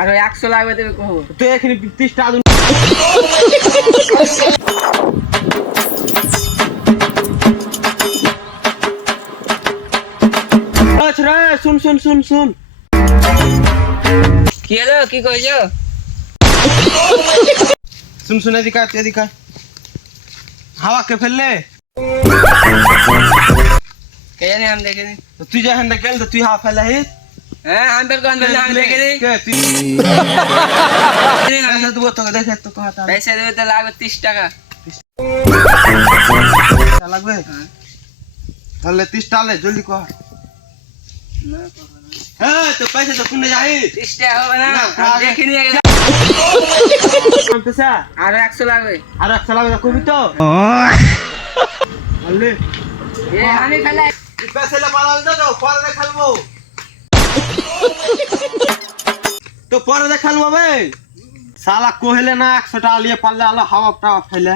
আর 100 লাগবে দেবে কহো তুই এখানে 30 টাকা দিন আচ্ছা শুন শুন শুন শুন কি হলো কি কইছো শুন শুন এদিকে এদিকে হাওয়া কে ফেললে কে জানি हम देखे नहीं তো তুই যখন গেল তো তুই হাওয়া ফেলে হে हां हम पर कौन बोले हम देखे नहीं কে তুই पैसा देबो तो देखे तो कहता पैसे देबे तो लागो 30 টাকা লাগবে তাহলে 30 টাকা জলদি কর না হ্যাঁ তো पैसे তো শুনে যাই 30 টাকা হবে না हम देखे नहीं पैसा আর 100 লাগবে আর 100 লাগবে কবি তো আলে এ আমি ফেলে पैसे ले माल दो পরে খেলবো তো পরে খেলবো বে শালা কোহেলে না 100 টাকা নিয়ে পারলে আলো হাওয়া টাওয়া ফেলে